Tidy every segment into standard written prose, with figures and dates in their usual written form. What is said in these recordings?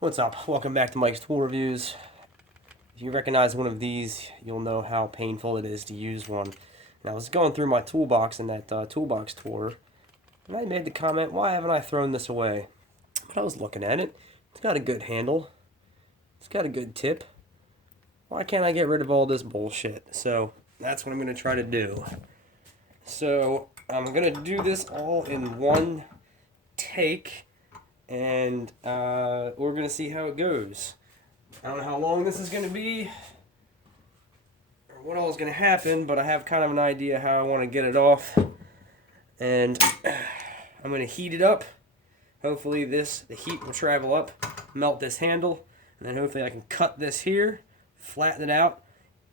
What's up? Welcome back to Mike's Tool Reviews. If you recognize one of these, you'll know how painful it is to use one. And I was going through my toolbox in that toolbox tour, and I made the comment, why haven't I thrown this away? But I was looking at it. It's got a good handle. It's got a good tip. Why can't I get rid of all this bullshit? So that's what I'm going to try to do. So I'm going to do this all in one take. And we're going to see how it goes. I don't know how long this is going to be or what all is going to happen, but I have kind of an idea how I want to get it off. And I'm going to heat it up. Hopefully the heat will travel up, melt this handle, and then hopefully I can cut this here, flatten it out,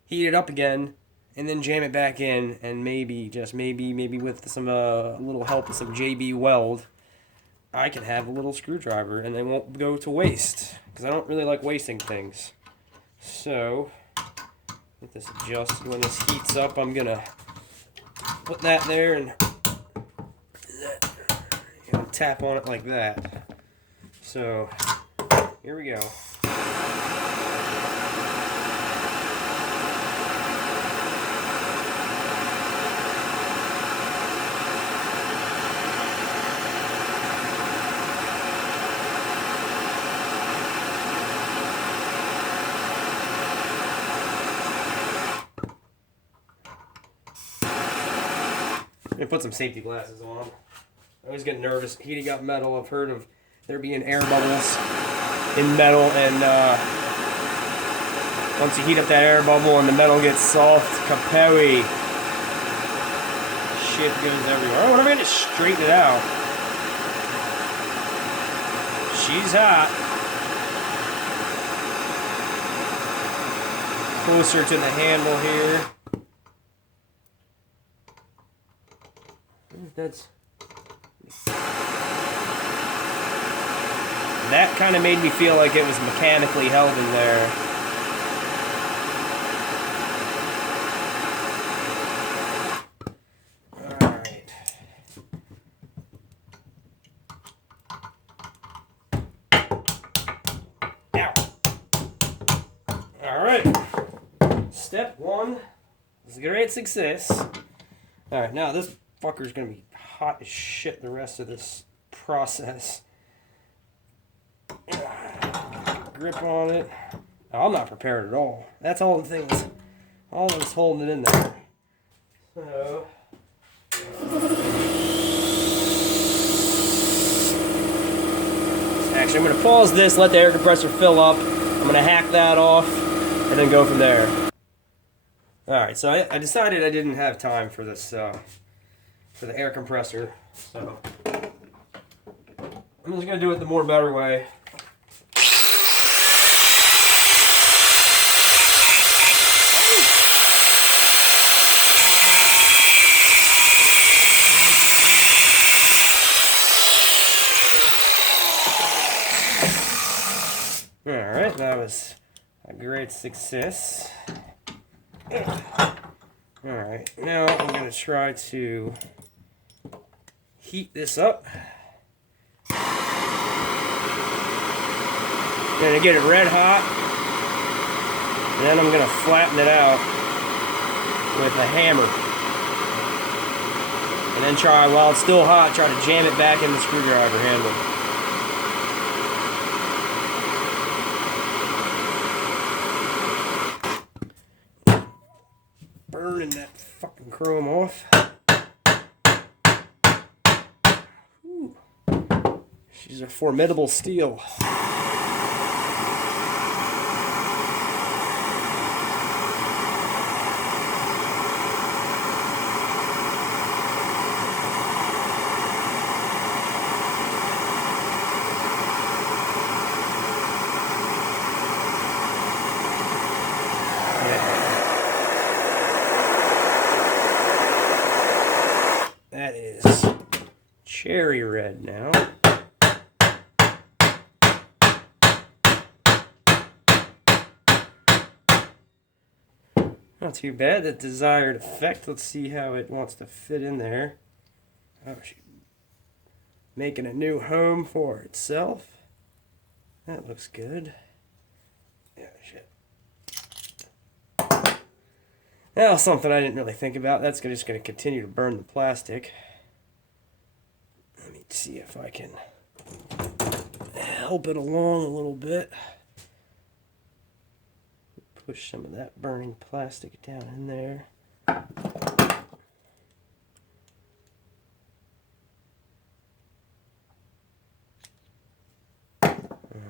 heat it up again, and then jam it back in, and maybe, just maybe with some little help with some JB Weld, I can have a little screwdriver and they won't go to waste, because I don't really like wasting things. So, let this adjust. When this heats up, I'm going to put that there and tap on it like that. So, here we go. I'm going to put some safety glasses on. I always get nervous heating up metal. I've heard of there being air bubbles in metal, and once you heat up that air bubble and the metal gets soft, kapowie. Shit goes everywhere. Oh, what am I going to straighten it out? She's hot. Closer to the handle here. That kind of made me feel like it was mechanically held in there. Alright. Ow. Alright. Step one is a great success. Alright, now this fucker's gonna be hot as shit the rest of this process. Grip on it. Oh, I'm not prepared at all. That's all the things. All that's holding it in there. So actually, I'm gonna pause this, let the air compressor fill up. I'm gonna hack that off, and then go from there. All right. So I decided I didn't have time for this for the air compressor. So I'm just gonna do it the more better way. Alright, that was a great success. Alright, now I'm going to try to heat this up. I'm going to get it red hot. And then I'm going to flatten it out with a hammer. And then try, while it's still hot, try to jam it back in the screwdriver handle. Burning that fucking chrome off. Ooh. She's a formidable steel. That is cherry red now. Not too bad, that desired effect. Let's see how it wants to fit in there. Oh, she's making a new home for itself. That looks good. Yeah, shit. Now, something I didn't really think about. That's just going to continue to burn the plastic. Let me see if I can help it along a little bit. Push some of that burning plastic down in there.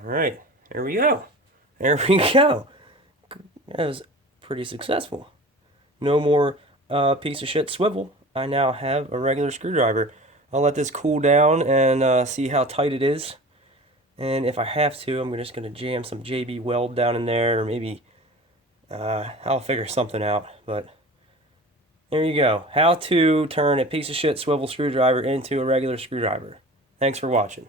Alright, there we go. There we go. That was pretty successful. No more piece of shit swivel. I now have a regular screwdriver. I'll let this cool down and see how tight it is. And if I have to, I'm just going to jam some JB Weld down in there, or maybe I'll figure something out. But there you go. How to turn a piece of shit swivel screwdriver into a regular screwdriver. Thanks for watching.